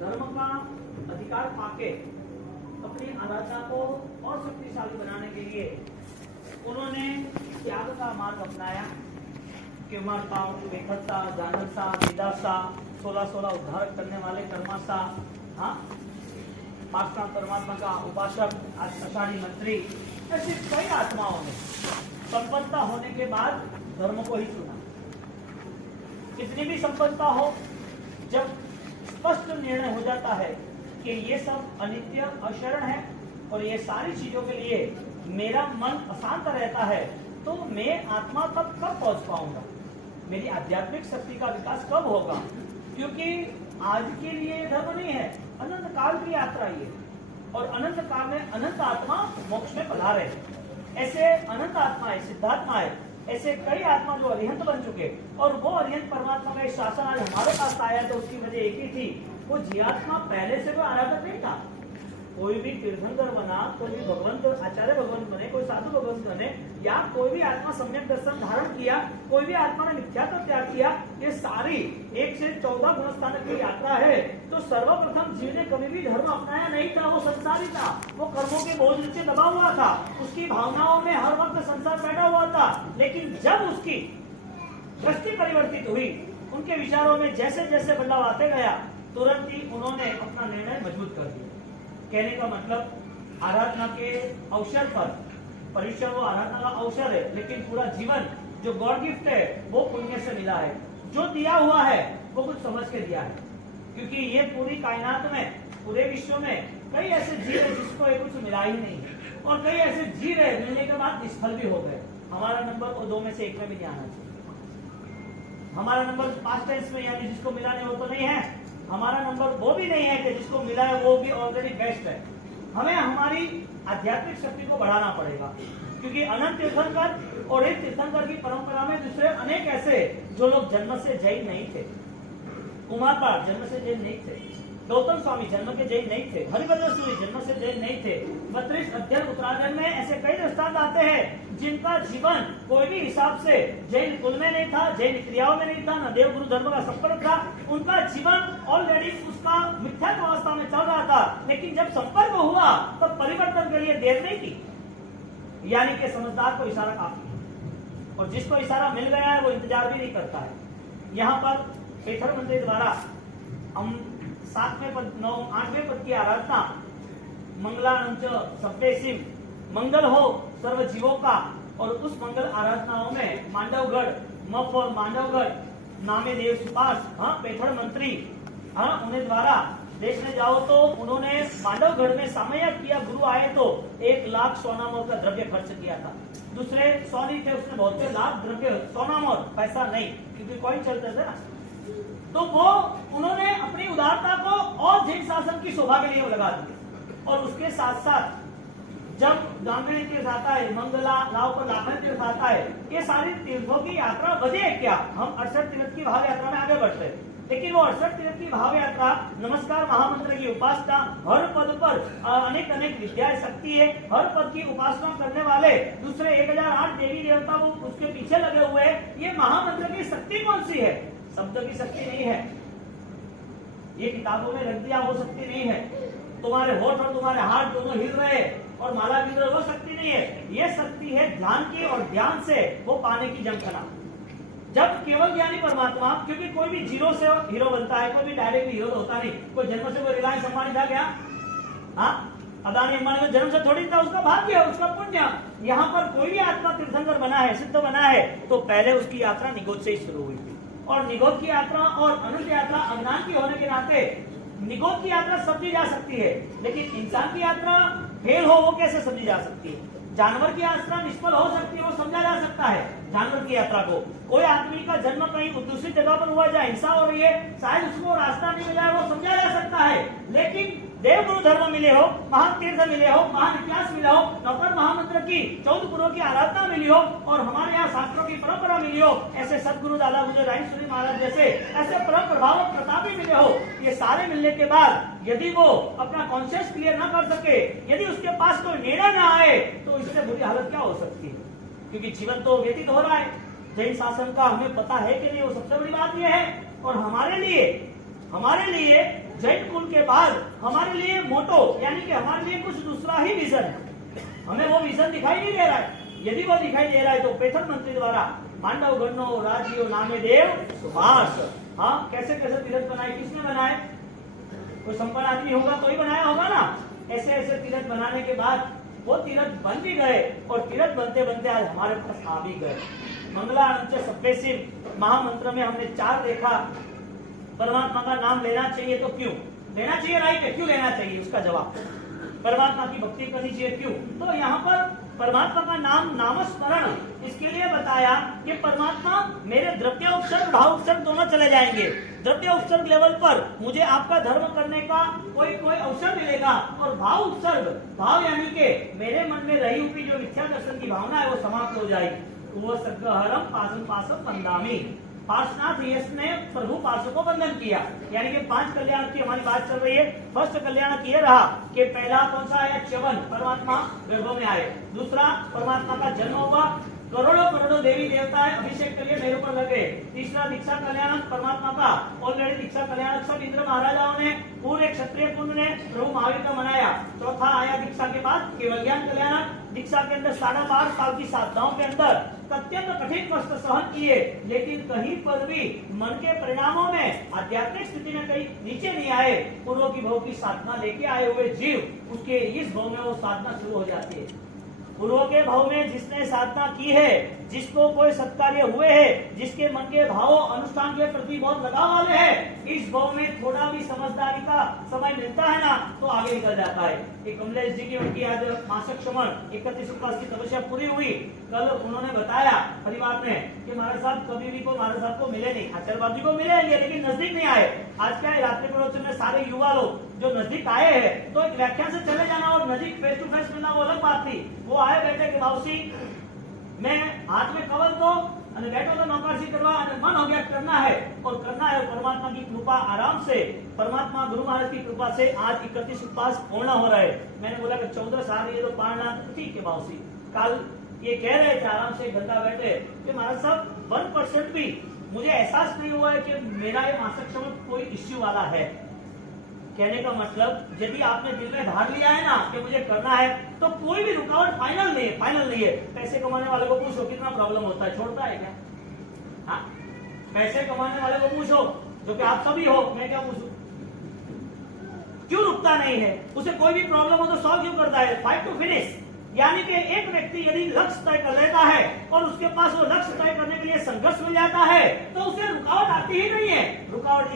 धर्म का अधिकार पाके अपनी आराधना को और शक्तिशाली बनाने के लिए उन्होंने त्याग का मार्ग अपनाया। क्युमारता, बेखता, जानसा, विदासा, 16 उद्धार करने वाले कर्मासा, हाँ, पांचवा परमात्मा का उपासक, आषाढ़ी मंत्री, ऐसी कई आत्माओं ने संपन्नता होने के बाद धर्म को ही चुना। कितनी भी संपन्नता हो, जब स्पष्ट निर्णय हो जाता है कि ये सब अनित्य, अशरण है और ये सारी चीजों के लिए मेरा मन अशांत रहता है, तो मैं आत्मा तक कब पहुंच पाऊंगा, मेरी आध्यात्मिक शक्ति का विकास कब होगा? क्योंकि आज के लिए धर्म नहीं है, अनंत काल की यात्रा ये, और अनंत काल में अनंत आत्मा मोक्ष में पधारे। ऐसे अनंत आत्माएं, सिद्धात्माएं, ऐसे कई आत्मा जो अरिहंत बन चुके, और वो अरिहंत परमात्मा का शासन आज हमारे पास आया, तो उसकी वजह एक ही थी, वो जीवात्मा पहले से कोई आराधक नहीं था। कोई भी तीर्थंकर बना, कोई भी भगवंत, आचार्य भगवंत बने, कोई साधु भगवंत बने, या कोई भी आत्मा सम्यक दर्शन धारण किया, कोई भी आत्मा ने मिथ्यात्व त्याग किया, ये सारी 1 से 14 गुणस्थान की यात्रा है। तो सर्वप्रथम जीव ने कभी भी धर्म अपनाया नहीं था, वो संसारी था, वो कर्मों के बोझ नीचे दबा हुआ था, उसकी भावनाओं में हर वक्त संसार बैठा हुआ था। लेकिन जब उसकी दृष्टि परिवर्तित हुई, उनके विचारों में जैसे जैसे बदलाव आते गया, तुरंत ही उन्होंने अपना निर्णय मजबूत कर दिया। कहने का मतलब, आराधना के अवसर पर, परिश्रम वो आराधना का अवसर है, लेकिन पूरा जीवन जो गॉड गिफ्ट है वो पुण्य से मिला है। जो दिया हुआ है वो कुछ समझ के दिया है, क्योंकि ये पूरी कायनात में, पूरे विश्व में कई ऐसे जीव है जिसको ये कुछ मिला ही नहीं, और कई ऐसे जीव है मिलने के बाद निष्फल भी हो गए। हमारा नंबर वो 2 में से 1 में भी नहीं आना चाहिए। हमारा नंबर पास्ट टेंस में, यानी जिसको मिला नहीं वो तो नहीं है। हमारा नंबर वो भी नहीं है कि जिसको मिला है वो भी ऑलरेडी बेस्ट है। हमें हमारी आध्यात्मिक शक्ति को बढ़ाना पड़ेगा, क्योंकि अनंत तीर्थंकर और एक तीर्थंकर की परंपरा में दूसरे अनेक ऐसे जो लोग जन्म से जैन नहीं थे। कुमारपाल जन्म से जैन नहीं थे, गौतम स्वामी जन्म के जैन नहीं थे, हरिभद्र सूरी जन्म से जैन नहीं थे। 32 अध्ययन उत्तरायण में ऐसे कई दृष्टांत आते हैं जिनका जीवन कोई भी हिसाब से जैन कुल में नहीं था, जैन क्रियाओं में नहीं था, न देव गुरु धर्म का संपर्क था। उनका जीवन ऑलरेडी उसका मिथ्यात्व अवस्था में चल रहा था, लेकिन जब संपर्क हुआ तब परिवर्तन के लिए देर नहीं की। यानी कि समझदार को इशारा काफी है, और जिसको इशारा मिल गया है वो इंतजार भी नहीं करता है। यहाँ पर पेथर मंत्री द्वारा हम 7वें पद, 8वें पद की आराधना, मंगलानंच सभ्यसिम, मंगल हो सर्व जीवों का, और उस मंगल आराधनाओं में मांडवगढ़, मफ और मांडवगढ़ नामे देव सुपास, हाँ, पेथर मंत्री, हाँ, उन्हें द्वारा देखने जाओ तो उन्होंने मांडवगढ़ में सामया किया। गुरु आए तो 1 लाख सोनामोर का द्रव्य खर्च किया था। दूसरे 100 नहीं थे, उसने बहुत से लाख द्रव्य, सोनामोर पैसा नहीं, क्योंकि कोई चलते थे ना, तो वो उन्होंने अपनी उदारता को और जैन शासन की शोभा के लिए लगा दिया। और उसके साथ साथ जब गांगड़ी तीर्थ आता है, मंगला लाव पर लाखन तीर्थ आता है, ये सारी तीर्थों की यात्रा वजह क्या, हम 68 तीर्थ की भाव यात्रा में आगे बढ़ते हैं, लेकिन वो 68 तीर्थ की भाव यात्रा, नमस्कार महामंत्र की उपासना, हर पद पर अनेक अनेक विद्या शक्ति है, हर पद की उपासना करने वाले दूसरे 1008 देवी देवता वो उसके पीछे लगे हुए, ये महामंत्र की शक्ति कौन सी है? शब्द की शक्ति नहीं है, ये किताबों में रख दिया वो शक्ति नहीं है। तुम्हारे होठ और तुम्हारे हाथ दोनों हिल रहे और माला गिर रहे, वो शक्ति नहीं है। ये शक्ति है ध्यान की, और ध्यान से वो पाने की जंखना। जब केवल ज्ञानी परमात्मा, क्योंकि कोई भी जीरो से हीरो बनता है, कोई भी डायरेक्ट हीरो होता नहीं। कोई जन्म से कोई रिलायंस अंबानी था क्या? हाँ, अदानी अंबानी को जन्म से थोड़ी था, उसका भाग्य, उसका पुण्य। यहाँ पर कोई भी आत्मा तीर्थंकर बना है, सिद्ध बना है, तो पहले उसकी यात्रा निगोद से ही शुरू हुई थी। और निगोद की यात्रा और अनंत यात्रा अज्ञान की होने के नाते, निगोद की यात्रा समझी जा सकती है, लेकिन इंसान की यात्रा फेल हो वो कैसे समझी जा सकती है? जानवर की यात्रा निष्फल हो सकती है, वो समझा जा सकता है जानवर की यात्रा को। कोई आदमी का जन्म कहीं दूसरी जगह पर हुआ, जहाँ हिंसा हो रही है, शायद उसको रास्ता नहीं मिला है, वो समझा जा सकता है। लेकिन देव गुरु धर्म मिले हो, महान तीर्थ मिले हो, महान इतिहास मिला हो, नौकर महामंत्र की 14 गुरुओं की आराधना मिली हो, और हमारे यहाँ शास्त्रों की परंपरा मिली हो, ऐसे सदगुरु दादा गुजर रायसूरी महाराज जैसे ऐसे परम प्रभाव प्रतापी मिले हो, ये सारे मिलने के बाद यदि वो अपना कॉन्शियस क्लियर ना कर सके, यदि उसके पास कोई निर्णय ना आए, तो इससे बुरी हालत क्या हो सकती है? क्योंकि जीवन तो व्यतीत हो रहा है, जैन शासन का हमें पता है कि नहीं, वो सबसे बड़ी बात यह है। और हमारे लिए जैन कुल के बाद हमारे लिए मोटो यानी कि हमारे लिए कुछ दूसरा ही विजन है, हमें वो विजन दिखाई नहीं दे रहा है। यदि वो दिखाई दे रहा है तो पैथन मंत्री द्वारा मांडव गणो राजियो नामे देव सुभाष, हाँ कैसे कैसे तीर्थ बनाए, किसने बनाए, कोई संपन्न आदमी होगा तो ही बनाया होगा ना। ऐसे ऐसे तीर्थ बनाने के बाद वो तीर्थ बन भी गए और तीर्थ बनते बनते आज हमारे पास आ भी गए। मंगलानंद सप्तशिव महामंत्र में हमने 4 देखा। परमात्मा का नाम लेना चाहिए तो क्यों लेना चाहिए, राइट है, क्यों लेना चाहिए उसका जवाब, परमात्मा की भक्ति करनी चाहिए क्यों। तो यहाँ पर परमात्मा का नाम नामस्मरण इसके लिए बताया कि परमात्मा मेरे द्रव्य उपसर्ग भाव उपसर्ग दोनों चले जाएंगे। द्रव्य उपसर्ग लेवल पर मुझे आपका धर्म करने का कोई अवसर मिलेगा और भाव उपसर्ग, भाव यानी कि मेरे मन में रही हुई जो मिथ्या दर्शन की भावना है वो समाप्त हो जाएगी। वो सग्रहरम पासम पासम बंदामी, पार्श्वनाथ यश ने प्रभु पार्श्व को बंधन किया, यानी कि 5 कल्याण की हमारी बात चल रही है। फर्स्ट कल्याण ये रहा कि पहला कौन सा आया, च्यवन, परमात्मा गर्भ में आए। दूसरा परमात्मा का जन्म हुआ, करोड़ों करोड़ों देवी देवता अभिषेक के लिए मेरे ऊपर लगे। तीसरा दीक्षा कल्याण परमात्मा का, ऑलरेडी दीक्षा कल्याण सब इंद्र महाराजाओं ने पूरे क्षत्रिय कुंड ने प्रभु महावीर का मनाया। चौथा आया दीक्षा के बाद केवल ज्ञान कल्याण, दीक्षा के अंदर 12.5 साल की साधनाओं के अंदर अत्यंत कठिन कष्ट सहन किए, लेकिन कहीं पर भी मन के परिणामों में आध्यात्मिक स्थिति में कहीं नीचे नहीं आए। पूर्व की भाव की साधना लेके आए हुए जीव उसके इस भाव में वो साधना शुरू हो जाती है। पूर्व के भाव में जिसने साधना की है, जिसको कोई सत्कार्य हुए हैं, जिसके मन के भाव अनुष्ठान के प्रति बहुत लगाव वाले हैं, इस भाव में थोड़ा भी समझदारी का समय मिलता है ना तो आगे निकल जाता है। एक कमलेश जी की उनकी आज मासिक श्रवण 31 उपवास की तपस्या पूरी हुई। कल उन्होंने बताया परिवार में कि महाराज साहब कभी भी को महाराज साहब को मिले नहीं, आचार्य बाबू जी को मिले लेकिन नजदीक नहीं आए। आज क्या है, रात्रि प्रवचन में सारे युवा लोग जो नजदीक आए हैं तो व्याख्यान से चले जाना और नजदीक फेस टू फेस मिलना वो अलग बात थी। वो आए बैठे कि बाबूसी मैं हाथ में कवल तो बैठो तो नौकरसी करवा, मन हो गया करना है और करना है। परमात्मा की कृपा आराम से, परमात्मा गुरु महाराज की कृपा से आज 31 उपवास पूर्ण हो रहे। मैंने बोला कि 14 साल ये तो पारना ठीक है बाबूसी। कल ये कह रहे थे आराम से गंगा बैठे कि महाराज साहब 1% भी मुझे एहसास नहीं हुआ है कि मेरा ये मासिक श्रवण कोई इश्यू वाला है। कहने का मतलब यदि आपने दिल में धार लिया है ना कि मुझे करना है तो कोई भी रुकावट फाइनल नहीं है। पैसे कमाने वाले को पूछो कितना प्रॉब्लम होता है, छोड़ता है क्या? हाँ, पैसे कमाने वाले को पूछो जो कि आप सभी हो, मैं क्या पूछूं, क्यों रुकता नहीं है? उसे कोई भी प्रॉब्लम हो तो सॉल्व क्यों करता है? Fight to finish. यानी कि एक व्यक्ति यदि लक्ष्य तय कर लेता है और उसके पास वो लक्ष्य तय करने के लिए संघर्ष मिल जाता है तो उसे रुकावट आती ही नहीं है। रुकावट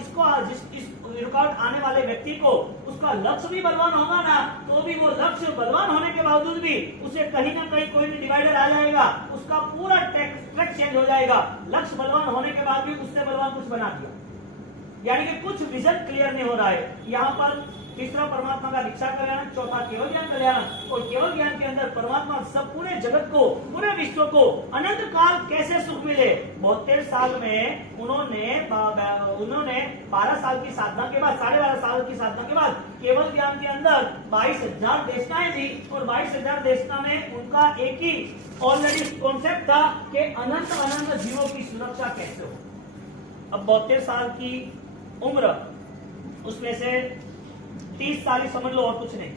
रुकावट आने वाले व्यक्ति को उसका लक्ष्य भी बलवान होगा ना तो भी वो लक्ष्य बलवान होने के बावजूद भी उसे कहीं ना कहीं कोई भी डिवाइडर आ जाएगा, उसका पूरा ट्रैक चेंज हो जाएगा। लक्ष्य बलवान होने के बाद भी उससे बलवान कुछ बना दिया, यानी कि कुछ विजन क्लियर नहीं हो रहा है। यहाँ पर तीसरा परमात्मा का दीक्षा कल्याण, चौथा केवल ज्ञान कल्याण। और केवल ज्ञान के अंदर परमात्मा सब पूरे जगत को, पूरे विश्व को अनंत काल कैसे सुख मिले। 72 साल में उन्होंने 12 साल की साधना के बाद, 12.5 साल की साधना के बाद केवल ज्ञान के अंदर 22,000 देशनाएं दी और 22,000 देशना में उनका एक ही ऑलरेडी कॉन्सेप्ट था कि अनंत जीवों की सुरक्षा कैसे हो। अब 72 साल की उम्र, उसमें से 30 साल ही समझ लो और कुछ नहीं।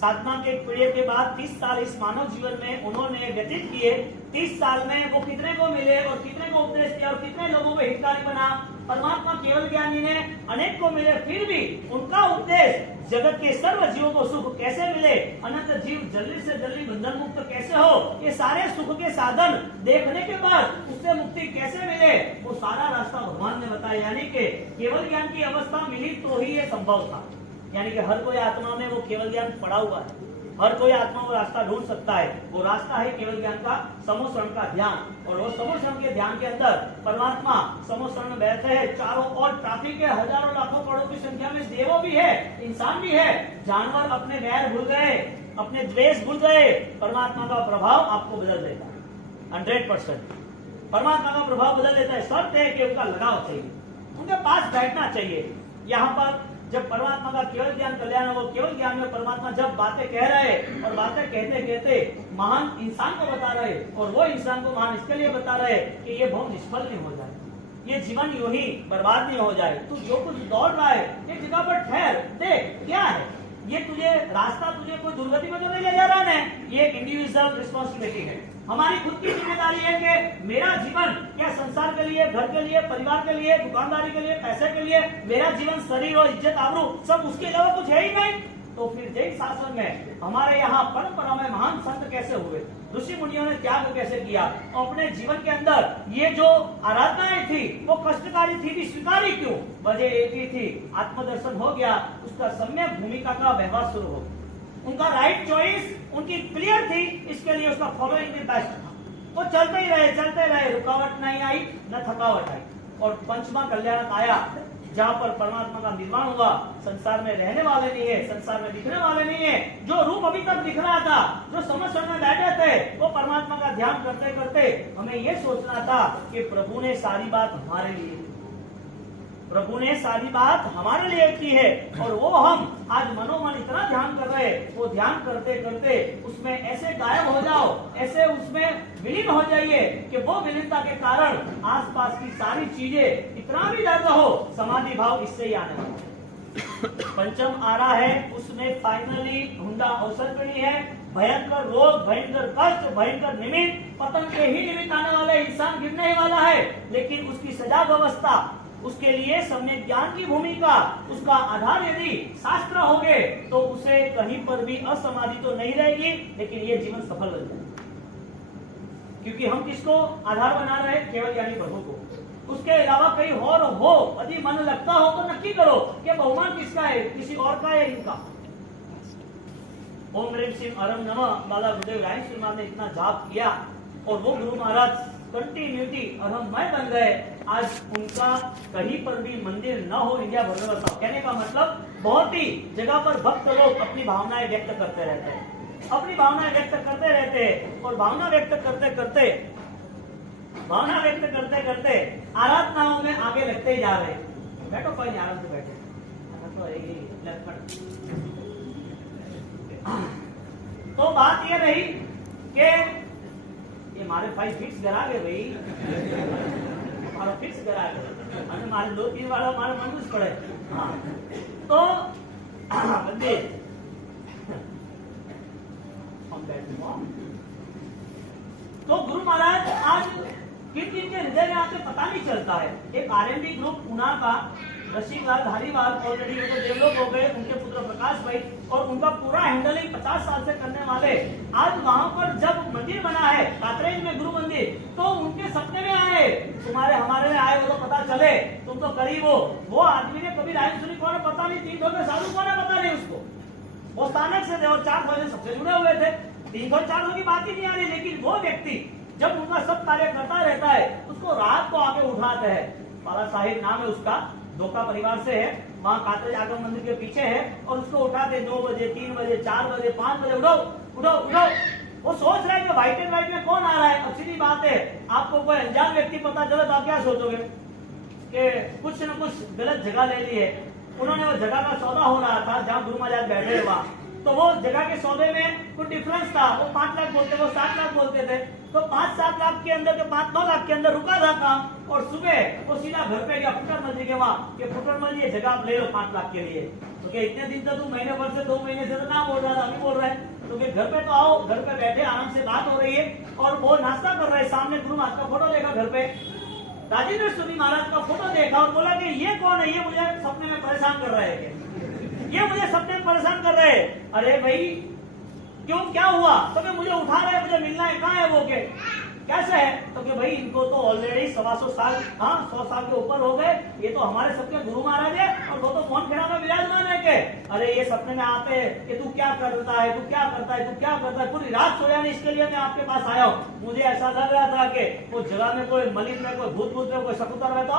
साधना के पीरियड के बाद 30 साल इस मानव जीवन में उन्होंने व्यतीत किए। 30 साल में वो कितने को मिले और कितने को उपदेश किया और कितने लोगों को हितकारी बना। परमात्मा केवल ज्ञानी ने अनेक को मिले, फिर भी उनका उपदेश जगत के सर्व जीवों को सुख कैसे मिले, अनंत जीव जल्दी से जल्दी बंधन मुक्त कैसे हो, ये सारे सुख के साधन देखने के बाद उससे मुक्ति कैसे मिले, वो सारा रास्ता भगवान ने बताया। यानी कि केवल ज्ञान की अवस्था मिली तो ही ये संभव था। यानी कि हर कोई आत्मा में वो केवल ज्ञान पड़ा हुआ है, हर कोई आत्मा वो रास्ता ढूंढ सकता है। वो रास्ता है केवल ज्ञान का समोशरण का ध्यान। और वो समोशरण के ध्यान के अंदर परमात्मा समोशरण में बैठे हैं। चारों ओर ट्रैफिक है, हजारों लाखों करोड़ों की संख्या में देवों भी है, इंसान भी है। जानवर अपने वैर भूल गए, अपने द्वेष भूल गए, परमात्मा का प्रभाव आपको बदल देता है। 100% परमात्मा का प्रभाव बदल देता है। शर्त है कि उनका लगाव चाहिए, उनके पास बैठना चाहिए। यहाँ पर जब परमात्मा का केवल ज्ञान कल्याण, वो केवल ज्ञान में परमात्मा जब बातें कह रहे और बातें कहते कहते महान इंसान को बता रहे और वो इंसान को महान इसके लिए बता रहे कि ये बहुत निष्फल नहीं हो जाए। ये जीवन यूं ही बर्बाद नहीं हो जाए। तू जो कुछ दौड़ रहा है एक जगह पर ठहर, देख क्या है ये, तुझे रास्ता तुझे कोई दुर्गति में तो नहीं ले जा रहा है। ये इंडिविजुअल रिस्पॉन्सिबिलिटी है, हमारी खुद की जिम्मेदारी है कि मेरा जीवन क्या संसार के लिए, घर के लिए, परिवार के लिए, दुकानदारी के लिए, पैसे के लिए, मेरा जीवन शरीर और इज्जत आबरू सब उसके अलावा कुछ है ही नहीं। तो फिर जैन शासन में हमारे यहाँ परंपरा में महान संत कैसे हुए, ऋषि मुनियों ने त्याग कैसे किया, अपने जीवन के अंदर ये जो आराधनाएं थी वो कष्टकारी थी भी स्वीकारी क्यों? वजह एक ही थी, आत्मदर्शन हो गया, उसका सम्यक भूमिका का व्यवहार शुरू हो, उनका राइट चॉइस उनकी क्लियर थी, इसके लिए उसका फॉलोइंग भी बेस्ट था। वो चलते ही रहे, रुकावट नहीं आई न थकावट आई, और पंचमा कल्याणक आया जहाँ पर परमात्मा का निर्माण हुआ। संसार में रहने वाले नहीं है, संसार में दिखने वाले नहीं है, जो रूप अभी तक दिख रहा था, जो समझ में बैठे थे, वो परमात्मा का ध्यान करते करते हमें ये सोचना था कि प्रभु ने सारी बात हमारे लिए, प्रभु ने सारी बात हमारे लिए की है, और वो हम आज मनोमन इतना ध्यान कर रहे, वो ध्यान करते करते उसमें ऐसे गायब हो जाओ, ऐसे उसमें विलीन हो जाइए कि वो विलीनता के कारण आसपास की सारी चीजें इतना भी डर रहो, समाधि भाव इससे ही आने वाला है। पंचम आ रहा है, उसमें फाइनली हुंडा अवसर पड़ी है, भयंकर रोग, भयंकर कष्ट, भयंकर निमित्त, पतन के ही निमित्त आने वाले इंसान गिरने ही वाला है, लेकिन उसकी सजाग अवस्था, उसके लिए सम्यक ज्ञान की भूमिका, उसका आधार यदि शास्त्र हो गए तो उसे कहीं पर भी असमाधि तो नहीं रहेगी, लेकिन ये जीवन सफल बन जाएगा। क्योंकि हम किसको आधार बना रहे हैं? केवल ज्ञानी प्रभु को। उसके अलावा कहीं और हो, यदि मन लगता हो तो नक्की करो कि बहुमान किसका है, किसी और का है, इनका। ओम ह्रीम सिंह अरम नमः बाला गुरुदेव राय श्रीमान ने इतना जाप किया और वो गुरु महाराज कंटिन्यूटी अरहममय बन गए। आज उनका कहीं पर भी मंदिर न हो इंडिया भर में, बताओ। कहने का मतलब बहुत ही जगह पर भक्त लोग अपनी भावनाएं व्यक्त करते रहते हैं, अपनी भावनाएं व्यक्त करते रहते हैं, और भावना व्यक्त करते आराधनाओं में आगे लगते ही जा रहे हैं। बैठो, कोई नहीं, आराम से बैठो। तो बात ये रही कि ये मारे फाइल फिक्स करा गए भाई, हमारा फिक्स करा गए, हमें मारे 2-3 वाला हमारे मन में पड़े। हाँ, तो बंदे तो गुरु महाराज आज किन किन के हृदय में आपको पता नहीं चलता है। एक आरएमबी ग्रुप पुणे का रशीलाल धारीवाल ऑलरेडी वो डेवलप हो गए, उनके पुत्र प्रकाश भाई, और उनका पूरा हैंडलिंग 50 साल से करने वाले, आज वहां पर जब मंदिर बना है कातरेज में गुरु मंदिर, तो उनके सपने में आए, तुम्हारे हमारे में आए, वो तो पता चले तुम तो करीब हो। वो आदमी ने कभी राय सुनी कौन है पता नहीं, 3 में साधु कौन है पता नहीं उसको, वो स्थानक से थे और 4 बजे सबसे जुड़े हुए थे, 300-400 की बात ही नहीं आ रही। लेकिन वो व्यक्ति जब उनका सब कार्य करता रहता है, उसको रात को आके उठाते हैं। बाला साहिब नाम है उसका, धोखा परिवार से है, वहाँ कातरेज आगम मंदिर के पीछे है, और उसको उठाते 2 बजे, 3 बजे, 4 बजे, 5 बजे, उठो उठो उठो। वो सोच रहा है कि व्हाइट एंड व्हाइट में कौन आ रहा है। अब सीधी बात है, आपको कोई अनजान व्यक्ति पता चले तो आप क्या सोचोगे कि कुछ न कुछ गलत जगह ले ली है। उन्होंने वो जगह का सौदा हो रहा था जहाँ गुरु महाराज बैठे हुआ, तो वो जगह के सौदे में कुछ डिफरेंस था, वो 5 लाख बोलते, वो 7 लाख बोलते थे, तो 5-7 लाख के अंदर के 5-9 लाख के अंदर रुका था काम, और सुबह वो सीधा घर पे गया फुटरमल जी के वहाँ कि फुटरमल ये जगह आप ले लो 5 लाख के लिए। तो क्या इतने दिन तो तू महीने भर से 2 महीने से तो ना बोल रहा था, अभी बोल रहा है, तो घर पे तो आओ, घर पे बैठे आराम से बात हो रही है, और वो नाश्ता कर रहे हैं, सामने गुरु महाराज का फोटो देखा, घर पे राजेंद्र स्वामी महाराज का फोटो देखा और बोला कि ये कौन है, ये मुझे सपने में परेशान कर रहे हैं, ये मुझे सपने में परेशान कर रहे हैं। अरे भाई क्यों, क्या हुआ? तो कि मुझे उठा रहे, मुझे मिलना है, कहाँ है वो, के कैसे है? तो कि भाई इनको तो ऑलरेडी 125 साल, हाँ 100 साल के ऊपर हो गए, ये तो हमारे सबके गुरु महाराज है, और वो तो फोन खेड़ा में विराजमान है के अरे ये सपने में आते हैं कि तू क्या करता है, तू क्या करता है, तू क्या करता है, पूरी रात सोया नहीं, इसके लिए मैं आपके पास आया हूँ। मुझे ऐसा लग रहा था कि वो जगह में कोई मलिन में, कोई भूत में, कोई शकुतर रहता,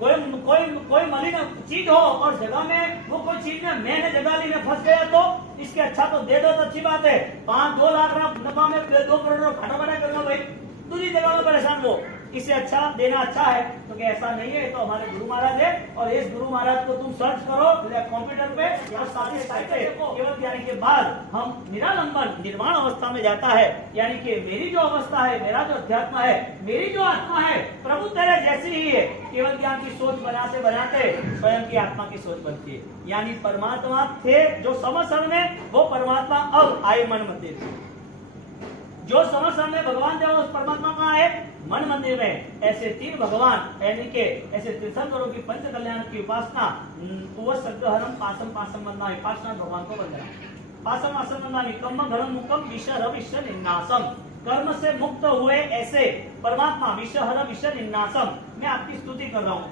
कोई मलिन चीज हो और जगह में वो कोई चीज में मैंने जगह ली में फंस गया, तो इसके अच्छा तो दे दो तो अच्छी बात है। 5-2 लाख नफा में 2 करोड़ घाटा बना करना भाई, दूसरी जगह में परेशान हो, इससे अच्छा देना अच्छा है, तो क्या ऐसा नहीं है? तो हमारे गुरु महाराज है, और इस गुरु महाराज को तुम सर्च करो कंप्यूटर पे या साथी साइट पे, केवल ज्ञान के बाद हम निरालंबन निर्वाण अवस्था में जाता है। यानी कि मेरी जो अवस्था है, मेरा जो अध्यात्म है, मेरी जो आत्मा है, प्रभु तेरे जैसी ही है। केवल ज्ञान की सोच बनाते बनाते स्वयं की आत्मा की सोच बनती है। यानी परमात्मा थे जो समसरण में, वो परमात्मा अब आए मन मंदिर में। जो समसरण में भगवान थे उस परमात्मा कहाँ है? मन मंदिर में। ऐसे तीन भगवान यानी के ऐसे तीर्थंकरों की पंच कल्याण की उपासना, वो सग्रहरम पासम पासम वंदनामि, पासना भगवान को वंदना, पासम पासम वंदनामि, कम्म घरम मुकम विषहर विश्व निन्नासम, कर्म से मुक्त हुए ऐसे परमात्मा विषहर विश्व निन्नासम, मैं आपकी स्तुति कर रहा हूँ।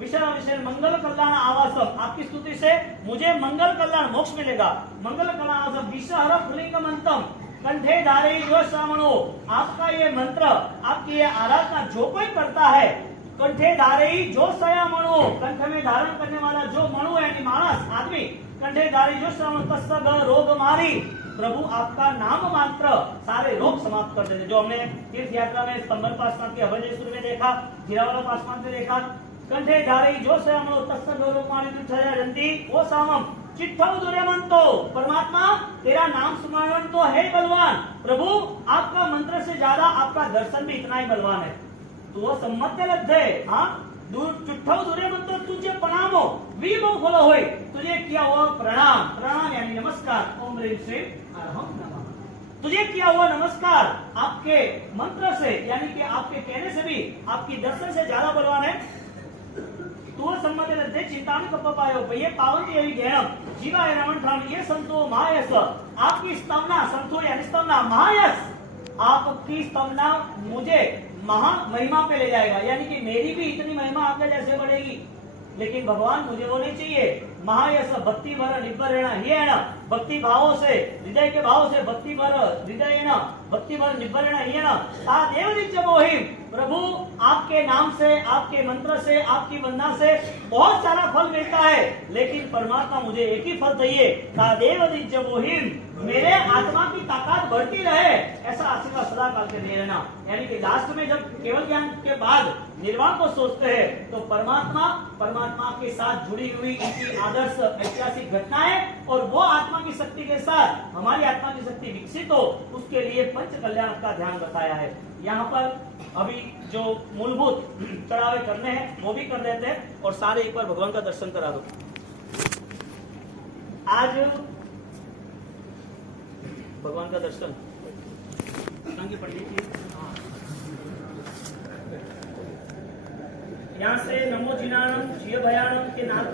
विषय विषय मंगल कल्याण आवासम, आपकी स्तुति से मुझे मंगल कल्याण मोक्ष मिलेगा। मंगल कल्याण आवासम विषहर पुलिंगमंतम, कंठे धारे जो श्रावणो, आपका ये मंत्र, आपकी ये आराधना जो कोई करता है, कंठे धारे जो सयामणो, कंठ में धारण करने वाला जो मणु यानी मानस आदमी, कंठे धारे जो श्रावण तस्सग रोग मारी, प्रभु आपका नाम मात्र सारे रोग समाप्त कर देते। जो हमने तीर्थ यात्रा में स्तंभन पासनाथ के अभयेश्वर में देखा, जीरावाला पासनाथ में देखा, कंठे धारे जो सयामणो तस्सग रोग मारी जंती वो सामम चिट्ठव दुर्यमंतो, परमात्मा तेरा नाम सुमरण तो है बलवान, प्रभु आपका मंत्र से ज्यादा आपका दर्शन भी इतना ही बलवान है। तो वो सम्मत्य लब्धे, हाँ चिट्ठव दुर्यमंतो, तुझे प्रणामो वीमो फलो होय, तुझे किया हुआ प्रणाम, प्रणाम यानी नमस्कार, ओम ह्रीं श्रीं अरहं नमः, तुझे किया हुआ नमस्कार आपके मंत्र से यानी कि आपके कहने से भी आपकी दर्शन से ज्यादा बलवान है। तो सम्मति लब्धे चिंतामणि कप्पपायो, ये पावन देवी ज्ञानम जीवाय नमन ठाम, ये संतो महायस, आपकी स्तंभना, संतो यानी स्तंभना, महायस आपकी स्तंभना मुझे महा महिमा पे ले जाएगा। यानी कि मेरी भी इतनी महिमा आपके जैसे बढ़ेगी, लेकिन भगवान मुझे वो नहीं चाहिए। महायस भक्ति भर निब्बरेण हियेण, भक्ति भावों से, हृदय के भाव से भक्ति भर हृदयेण, भक्ति भर निब्बरेण हियेण तादेव नित्यमोहिम, प्रभु आपके नाम से, आपके मंत्र से, आपकी वंदना से बहुत सारा फल मिलता है, लेकिन परमात्मा मुझे एक ही फल चाहिए, तादेव नित्यमोहिम, मेरे आत्मा की ताकत बढ़ती रहे, ऐसा आशीर्वाद सदा काल के दे रहना। यानी कि लास्ट में जब केवल ज्ञान के बाद निर्वाण को सोचते हैं, तो परमात्मा के साथ जुड़ी हुई इनकी आदर्श ऐतिहासिक घटनाएं और वो आत्मा की शक्ति के साथ हमारी आत्मा की शक्ति विकसित हो, उसके लिए पंच कल्याण का ध्यान बताया है। यहाँ पर अभी जो मूलभूत चढ़ावे करने हैं वो भी कर देते हैं, और सारे एक बार भगवान का दर्शन करा दो। आज भगवान का दर्शन पंडित जी, यहाँ से नमो जिनानम जिय भयानम के नाम